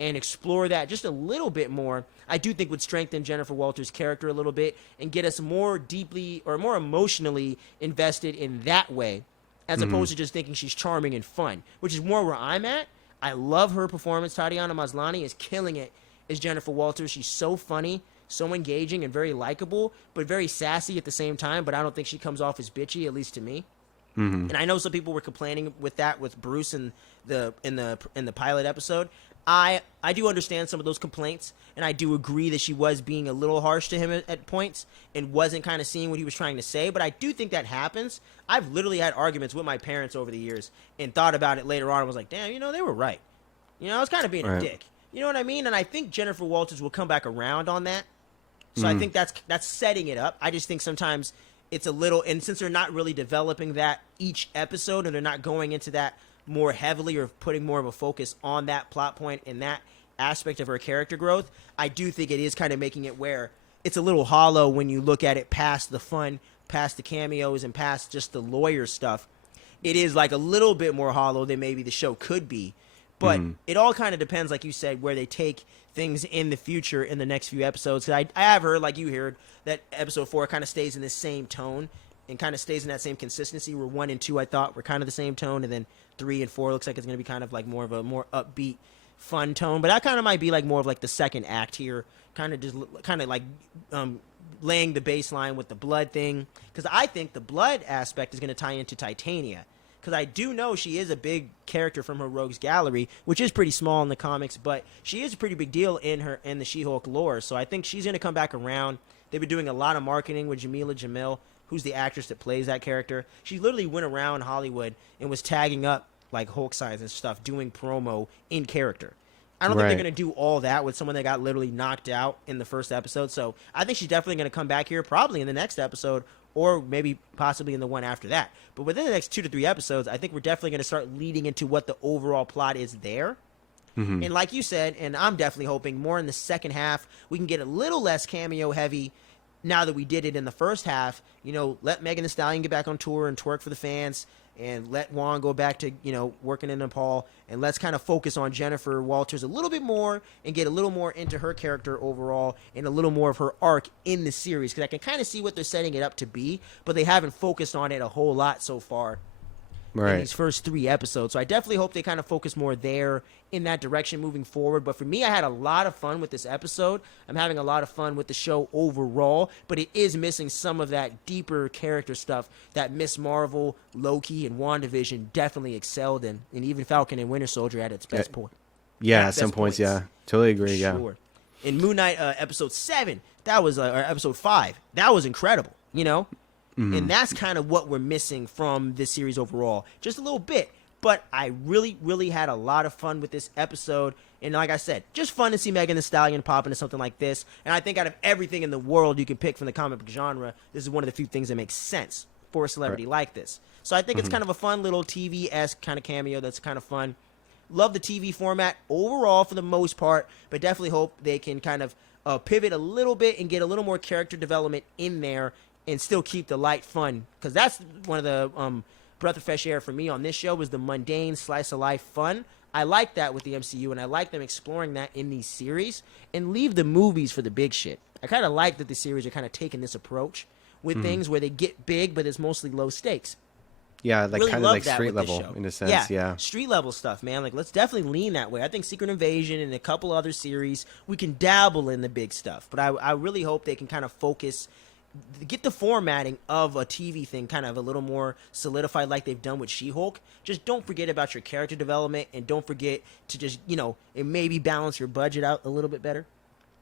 and explore that just a little bit more, I do think would strengthen Jennifer Walters' character a little bit and get us more deeply or more emotionally invested in that way, as opposed to just thinking she's charming and fun, which is more where I'm at. I love her performance. Tatiana Maslany is killing it as Jennifer Walters. She's so funny, so engaging, and very likable, but very sassy at the same time, but I don't think she comes off as bitchy, at least to me. And I know some people were complaining with that with Bruce in the pilot episode. I do understand some of those complaints, and I do agree that she was being a little harsh to him at points and wasn't kind of seeing what he was trying to say. But I do think that happens. I've literally had arguments with my parents over the years and thought about it later on and was like, damn, they were right. I was kind of being a dick. You know what I mean? And I think Jennifer Walters will come back around on that. So I think that's setting it up. I just think sometimes it's a little, and since they're not really developing that each episode and they're not going into that more heavily or putting more of a focus on that plot point and that aspect of her character growth, I do think it is kind of making it where it's a little hollow when you look at it past the fun, past the cameos, and past just the lawyer stuff. It is like a little bit more hollow than maybe the show could be. But it all kind of depends, like you said, where they take things in the future in the next few episodes. 'Cause I have heard, like you heard, that episode 4 kind of stays in the same tone and kind of stays in that same consistency, where 1 and 2 I thought were kind of the same tone, and then 3 and 4 looks like it's going to be kind of like more of a more upbeat, fun tone. But that kind of might be like more of like the second act here, kind of like laying the baseline with the blood thing. Because I think the blood aspect is going to tie into Titania. Because I do know she is a big character from her Rogues Gallery, which is pretty small in the comics, but she is a pretty big deal in the She-Hulk lore. So I think she's going to come back around. They've been doing a lot of marketing with Jamila Jamil, who's the actress that plays that character. She literally went around Hollywood and was tagging up like Hulk signs and stuff, doing promo in character. I don't think they're going to do all that with someone that got literally knocked out in the first episode. So I think she's definitely going to come back here probably in the next episode, or maybe possibly in the one after that. But within the next 2 to 3 episodes, I think we're definitely going to start leading into what the overall plot is there. And like you said, and I'm definitely hoping more in the second half, we can get a little less cameo heavy now that we did it in the first half. Let Megan Thee Stallion get back on tour and twerk for the fans, and let Juan go back to, working in Nepal, and let's kind of focus on Jennifer Walters a little bit more and get a little more into her character overall and a little more of her arc in the series, because I can kind of see what they're setting it up to be, but they haven't focused on it a whole lot so far in these first 3 episodes. So I definitely hope they kind of focus more there in that direction moving forward. But for me, I had a lot of fun with this episode. I'm having a lot of fun with the show overall, but it is missing some of that deeper character stuff that Miss Marvel, Loki, and WandaVision definitely excelled in, and even Falcon and Winter Soldier at its best point. Yeah, at some points, yeah. Totally agree, yeah. Sure. In Moon Knight episode 7, that was, or episode 5, that was incredible, And that's kind of what we're missing from this series overall. Just a little bit. But I really, really had a lot of fun with this episode. And like I said, just fun to see Megan Thee Stallion pop into something like this. And I think out of everything in the world you can pick from the comic book genre, this is one of the few things that makes sense for a celebrity like this. So I think it's kind of a fun little TV-esque kind of cameo that's kind of fun. Love the TV format overall for the most part, but definitely hope they can kind of pivot a little bit and get a little more character development in there and still keep the light fun. Because that's one of the breath of fresh air for me on this show, was the mundane slice of life fun. I like that with the MCU, and I like them exploring that in these series, and leave the movies for the big shit. I kind of like that the series are kind of taking this approach with things where they get big, but it's mostly low stakes. Yeah, like Really kind of love like that street with this level show. in a sense, yeah. Street level stuff, man. Like, let's definitely lean that way. I think Secret Invasion and a couple other series, we can dabble in the big stuff, but I really hope they can kind of focus, get the formatting of a TV thing kind of a little more solidified like they've done with She-Hulk. Just don't forget about your character development, and don't forget to just, and maybe balance your budget out a little bit better.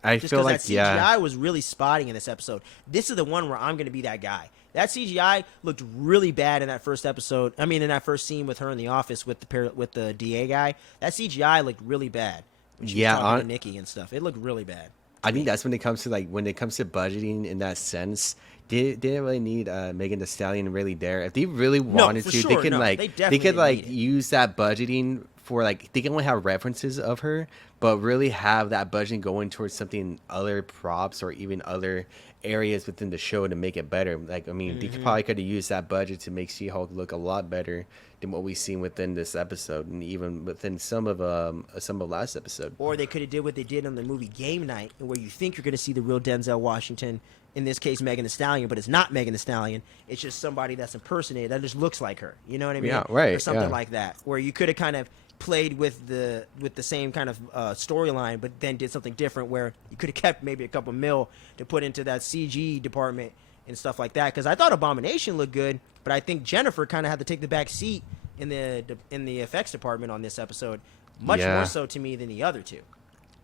I Just feel because like, that CGI yeah. was really spotting in this episode. This is the one where I'm going to be that guy. That CGI looked really bad in that first episode. I mean, in that first scene with her in the office with the DA guy. That CGI looked really bad when she was talking to Nikki and stuff. It looked really bad. I think that's when it comes to budgeting in that sense. They didn't really need Megan Thee Stallion really there. If they really wanted to, sure, they could they definitely use that budgeting for they can only have references of her, but really have that budgeting going towards something, other props or even other areas within the show to make it better. They probably could have used that budget to make She-Hulk look a lot better than what we've seen within this episode, and even within some of last episode. Or they could have did what they did on the movie Game Night, where you think you're going to see the real Denzel Washington, in this case Megan Thee Stallion, but it's not Megan Thee Stallion. It's just somebody that's impersonated that just looks like her. You know what I mean? Yeah, right. Or something like that, where you could have kind of played with the same kind of storyline, but then did something different, where you could have kept maybe a couple mil to put into that CG department and stuff like that. Because I thought Abomination looked good, but I think Jennifer kind of had to take the back seat in the effects department on this episode, much more so to me than the other two.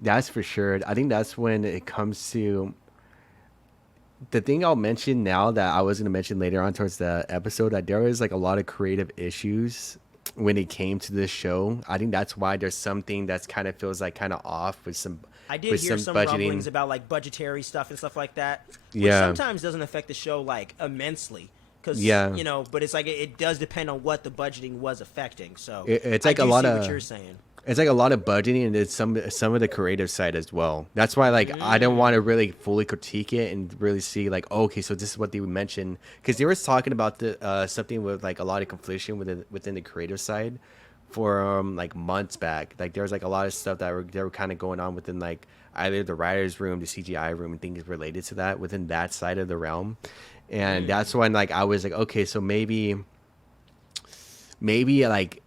That's for sure. I think that's when it comes to the thing I'll mention now that I was going to mention later on towards the episode, that there was like a lot of creative issues when it came to this show. I think that's why there's something that's kind of feels like kind of off with some. I did hear some rumblings about like budgetary stuff and stuff like that, which sometimes doesn't affect the show like immensely. Because, you know, but it's like it does depend on what the budgeting was affecting. So it's like a lot of what you're saying. It's like a lot of budgeting, and it's some of the creative side as well. That's why, like, I don't want to really fully critique it and really see, like, oh, okay, so this is what they would mention, because they were talking about the something with like a lot of confliction within the creative side for like months back. Like there was like a lot of stuff that were kind of going on within like either the writers' room, the CGI room, and things related to that within that side of the realm. And that's when like I was like, okay, so maybe like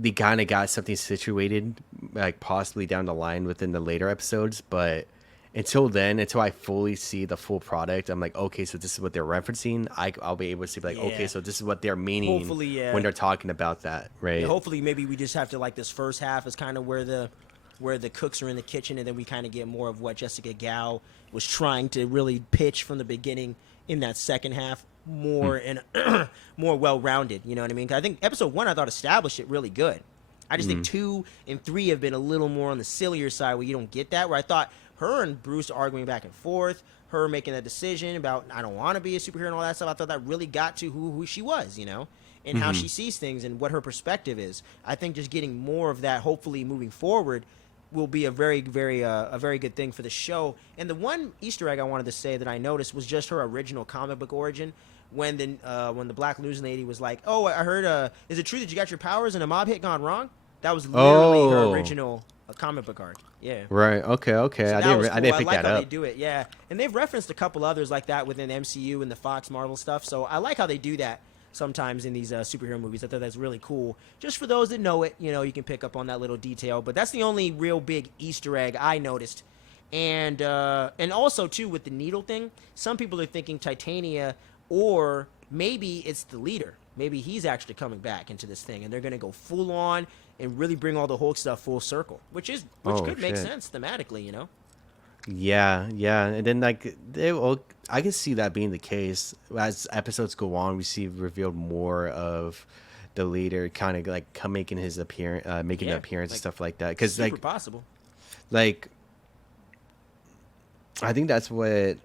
they kind of got something situated, like possibly down the line within the later episodes. But until then, until I fully see the full product, I'm like, okay, so this is what they're referencing. I'll be able to see like, okay, so this is what they're meaning when they're talking about that, right? Yeah, hopefully, maybe we just have to like this first half is kind of where the cooks are in the kitchen, and then we kind of get more of what Jessica Gao was trying to really pitch from the beginning in that second half. More and more well-rounded, you know what I mean? 'Cause I think episode 1 I thought established it really good. I just think 2 and 3 have been a little more on the sillier side where you don't get that. Where I thought her and Bruce arguing back and forth, her making that decision about I don't want to be a superhero and all that stuff. I thought that really got to who she was, you know, and how she sees things and what her perspective is. I think just getting more of that, hopefully moving forward, will be a very good thing for the show. And the one Easter egg I wanted to say that I noticed was just her original comic book origin. When the black news lady was like, "Oh, I heard. Is it true that you got your powers in a mob hit gone wrong?" That was literally her original comic book arc. Yeah. Right. Okay. So I didn't pick like that how up. they do it. Yeah. And they've referenced a couple others like that within MCU and the Fox Marvel stuff. So I like how they do that sometimes in these superhero movies. I thought that's really cool. Just for those that know it, you know, you can pick up on that little detail. But that's the only real big Easter egg I noticed. And also too with the needle thing, some people are thinking Titania, or maybe it's the leader. Maybe he's actually coming back into this thing, and they're gonna go full on and really bring all the Hulk stuff full circle, which could make sense thematically, you know. Yeah, and then like I can see that being the case as episodes go on. We see revealed more of the leader kind of like making his appearance, making an appearance and stuff like that. Because super possible. Like, I think that's what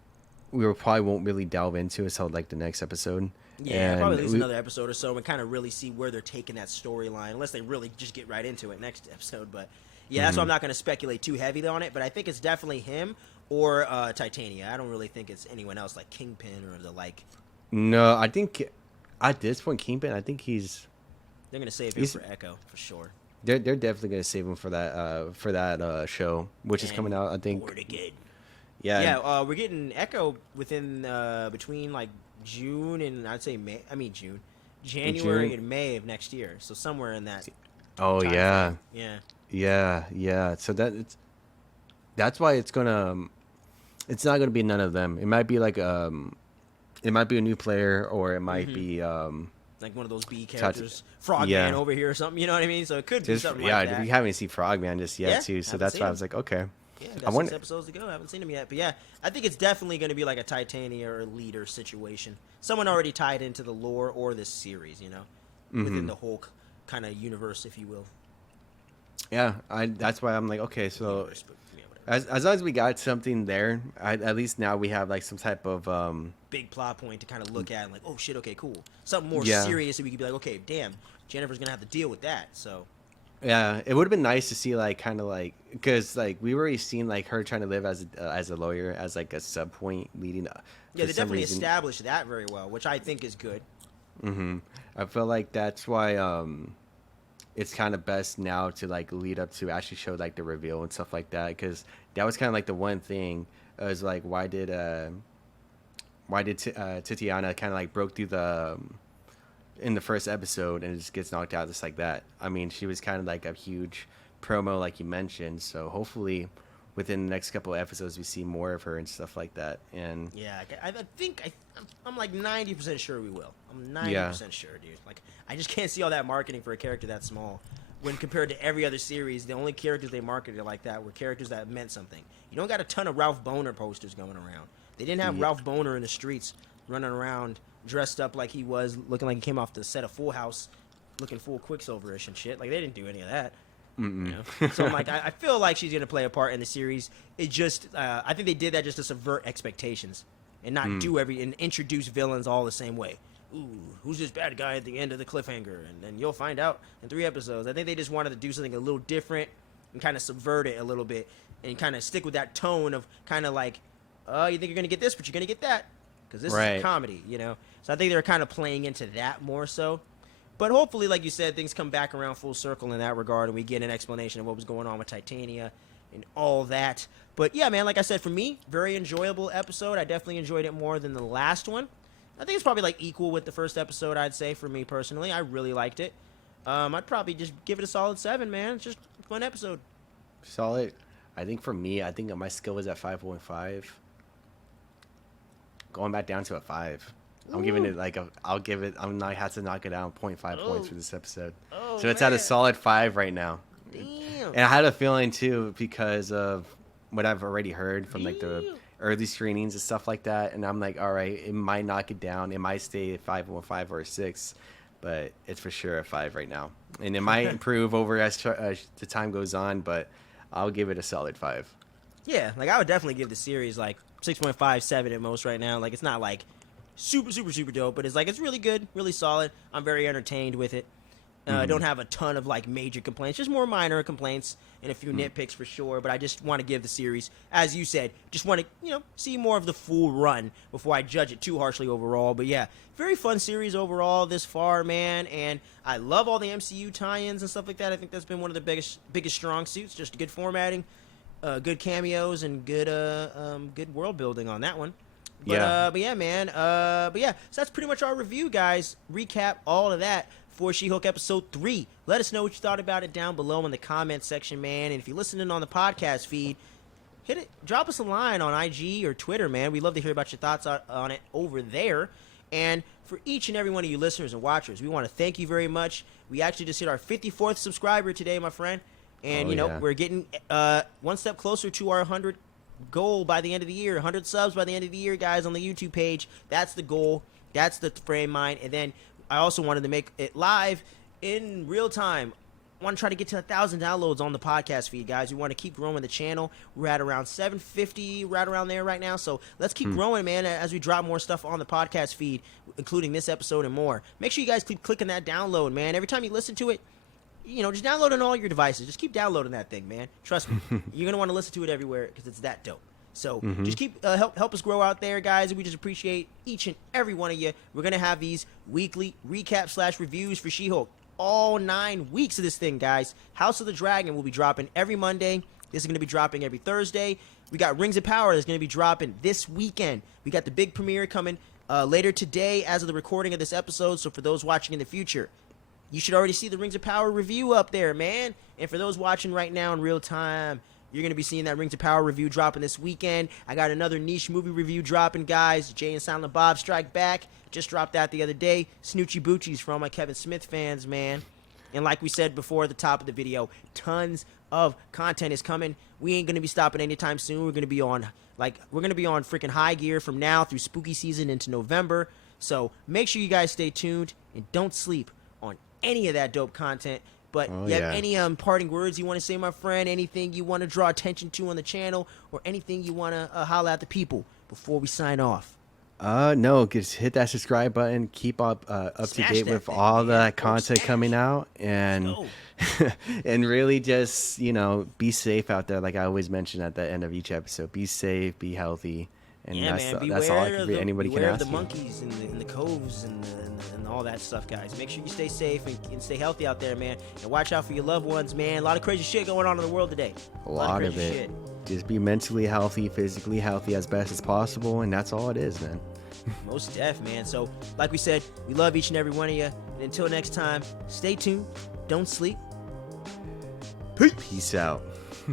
we probably won't really delve into until like the next episode. Yeah, probably at least another episode or so, and kind of really see where they're taking that storyline, unless they really just get right into it next episode. But yeah, that's why I'm not going to speculate too heavily on it. But I think it's definitely him or Titania. I don't really think it's anyone else like Kingpin or the like. No, I think at this point, Kingpin, I think they're going to save him for Echo for sure. They're definitely going to save him for that show, which is coming out, I think. Yeah, we're getting Echo within between like June and I'd say January and May of next year. So somewhere in that. Oh yeah. Frame. Yeah. So that's why it's not gonna be none of them. It might be like it might be a new player, or it might be like one of those B characters, Frogman over here or something. You know what I mean? So it could be something like that. Yeah, we haven't seen Frogman just yet too. So that's why I was like, okay. Yeah, got 6 episodes to go. I haven't seen him yet. But yeah, I think it's definitely going to be like a Titania or a leader situation. Someone already tied into the lore or this series, you know, within the Hulk kind of universe, if you will. Yeah, that's why I'm like, okay, so as long as we got something there, at least now we have like some type of big plot point to kind of look at and like, oh shit, okay, cool. Something more serious that we could be like, okay, damn, Jennifer's going to have to deal with that, so... Yeah, it would have been nice to see like kind of like, because like we already seen like her trying to live as a lawyer as like a sub point leading up. Yeah, they definitely established that very well, which I think is good. I feel like that's why it's kind of best now to like lead up to actually show like the reveal and stuff like that, because that was kind of like the one thing was like why did Titiana kind of like broke through the in the first episode and it just gets knocked out just like that. I mean, she was kind of like a huge promo like you mentioned, so hopefully within the next couple of episodes we see more of her and stuff like that. And yeah, I think I'm like 90% sure we will. I'm 90% sure, dude. Like, I just can't see all that marketing for a character that small. When compared to every other series, the only characters they marketed like that were characters that meant something. You don't got a ton of Ralph Boner posters going around. They didn't have Ralph Boner in the streets running around dressed up like he was, looking like he came off the set of Full House, looking full Quicksilver-ish and shit. Like, they didn't do any of that. You know? So I'm like, I feel like she's gonna play a part in the series. It just, I think they did that just to subvert expectations and not and introduce villains all the same way. Ooh, who's this bad guy at the end of the cliffhanger? And then you'll find out in 3 episodes. I think they just wanted to do something a little different and kind of subvert it a little bit and kind of stick with that tone of kind of like, oh, you think you're gonna get this, but you're gonna get that because this is a comedy, you know. So I think they're kind of playing into that more so. But hopefully, like you said, things come back around full circle in that regard, and we get an explanation of what was going on with Titania and all that. But yeah, man, like I said, for me, very enjoyable episode. I definitely enjoyed it more than the last one. I think it's probably like equal with the first episode, I'd say, for me personally. I really liked it. I'd probably just give it a solid 7, man. It's just a fun episode. Solid. I think for me, I think my skill was at 5.5. Going back down to a 5. I'm giving it like I'll give it. I'm not have to knock it down 0.5 points for this episode. So it's at a solid 5 right now. Damn. And I had a feeling too because of what I've already heard from like the early screenings and stuff like that. And I'm like, all right, it might knock it down. It might stay at 5.5 or a 6, but it's for sure a 5 right now. And it might improve over as the time goes on, but I'll give it a solid 5. Yeah, like I would definitely give the series like 6.5, 7 at most right now. Like it's not like super dope, but it's like it's really good, really solid. I'm very entertained with it. I don't have a ton of like major complaints, just more minor complaints and a few nitpicks for sure. But I just want to give the series, as you said, just want to see more of the full run before I judge it too harshly overall. But yeah, very fun series overall this far, man. And I love all the MCU tie-ins and stuff like that. I think that's been one of the biggest strong suits. Just good formatting, good cameos, and good world building on that one. But yeah, man. So that's pretty much our review, guys. Recap all of that for She-Hulk episode 3. Let us know what you thought about it down below in the comment section, man. And if you're listening on the podcast feed, drop us a line on IG or Twitter, man. We'd love to hear about your thoughts on it over there. And for each and every one of you listeners and watchers, we want to thank you very much. We actually just hit our 54th subscriber today, my friend. And, we're getting one step closer to our 100 goal by the end of the year. 100 subs by the end of the year, guys, on the YouTube page. That's the goal. That's the frame mind. And then I also wanted to make it live in real time. I want to try to get to 1,000 downloads on the podcast feed, guys. We want to keep growing the channel. We're at around 750, right around there right now. So let's keep growing, man, as we drop more stuff on the podcast feed, including this episode and more. Make sure you guys keep clicking that download, man. Every time you listen to it, just download it on all your devices. Just keep downloading that thing, man. Trust me. You're going to want to listen to it everywhere because it's that dope. So just keep help us grow out there, guys. We just appreciate each and every one of you. We're going to have these weekly recap/reviews for She-Hulk. All 9 weeks of this thing, guys. House of the Dragon will be dropping every Monday. This is going to be dropping every Thursday. We got Rings of Power that's going to be dropping this weekend. We got the big premiere coming later today as of the recording of this episode. So for those watching in the future, you should already see the Rings of Power review up there, man. And for those watching right now in real time, you're going to be seeing that Rings of Power review dropping this weekend. I got another niche movie review dropping, guys. Jay and Silent Bob Strike Back. Just dropped that the other day. Snoochie Boochies for all my Kevin Smith fans, man. And like we said before at the top of the video, tons of content is coming. We ain't going to be stopping anytime soon. We're going to be on freaking high gear from now through spooky season into November. So make sure you guys stay tuned and don't sleep on any of that dope content. But have any parting words you want to say, my friend? Anything you want to draw attention to on the channel, or anything you want to holler at the people before we sign off? No, just hit that subscribe button. Keep up to date with all the content coming out, and and really just be safe out there. Like I always mention at the end of each episode, be safe, be healthy. And that's all anybody can ask. Beware of the monkeys and the coves and all that stuff, guys. Make sure you stay safe and stay healthy out there, man. And watch out for your loved ones, man. A lot of crazy shit going on in the world today. A lot of it. Shit. Just be mentally healthy, physically healthy as best as possible, and that's all it is, man. Most def, man. So, like we said, we love each and every one of you. And until next time, stay tuned. Don't sleep. Peace out.